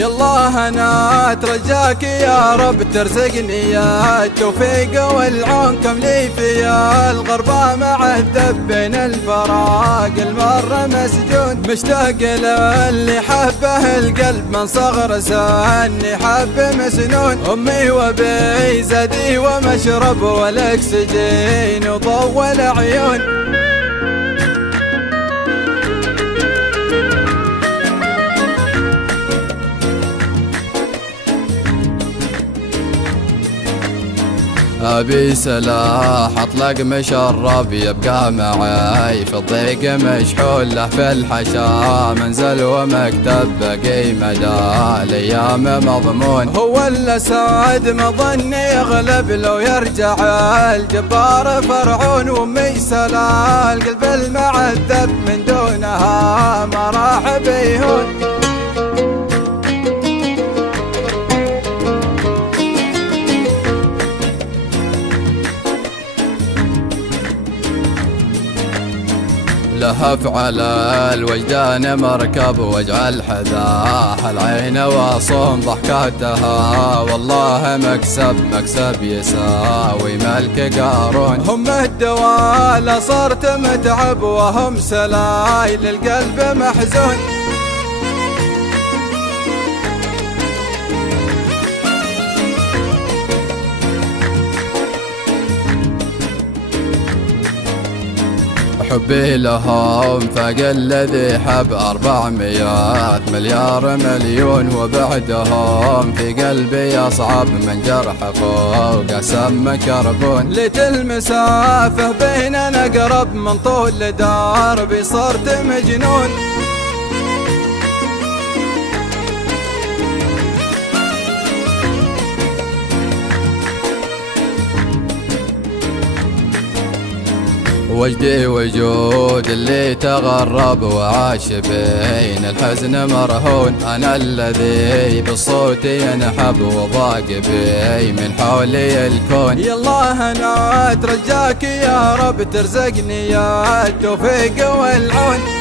يالله انا اترجاك يا رب ترزقني يا التوفيق والعون كملي فيا الغربة مع الدب بين الفراق المرة مسجون مشتاق للي حبه القلب من صغر سني حب مسنون امي وابي زادي ومشرب والاكسجين وضوى عيون أبي سلاح أطلق مشرب يبقى معاي في الضيق مشحول له في الحشا منزل ومكتب بقي مدى الأيام مضمون هو الأسد مظني يغلب لو يرجع الجبار فرعون وأمي سلاح القلب المعذب من دونها ما راح بيهون لهف على الوجدان مركب واجعل حذاها العين واصوم ضحكاتها والله مكسب يساوي ملك قارون هم الدوال صرت متعب وهم سلايل القلب محزون حبي لهم فاق الذي حب 400 مليار مليون وبعدهم في قلبي أصعب من جرح فوق سم كربون ليت المسافة بيننا أقرب من طول دربي صرت مجنون وجدي وجود اللي تغرب وعاش بين الحزن مرهون أنا الذي بالصوت ينحب وضاق بي من حولي الكون يالله أنا أترجاك يا رب ترزقني يا التوفيق والعون